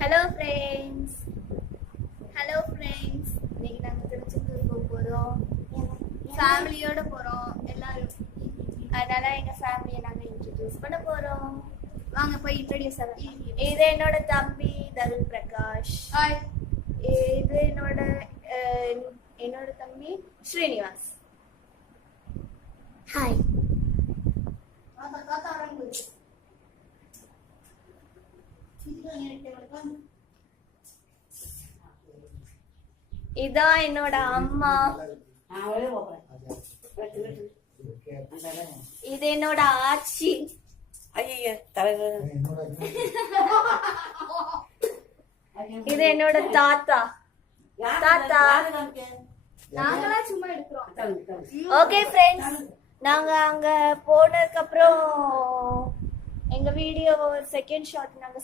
Hello friends, இன்னைக்கு நாங்கள் திருச்செந்தூர் போக போகிறோம். ஃபேமிலியோட போகிறோம் எல்லாரும். அதனால எங்கள் ஃபேமிலியை நாங்கள் இன்ட்ரடியூஸ் பண்ண போகிறோம். வாங்க போய் இன்ட்ரடியூஸ் ஆகலாம். இது என்னோட தம்பி தருண் பிரகாஷ். இது என்னோட தம்பி ஸ்ரீனிவாஸ். ஹாய். இதான் என்னோட அம்மா. இது என்னோட ஆச்சி. இது என்னோட தாத்தா. நாங்களா சும்மா எடுக்கிறோம். ஓகே ஃப்ரெண்ட்ஸ், நாங்க அங்க போனதுக்கு அப்புறம் எங்க வீடியோ செகண்ட் ஷாட் நாங்க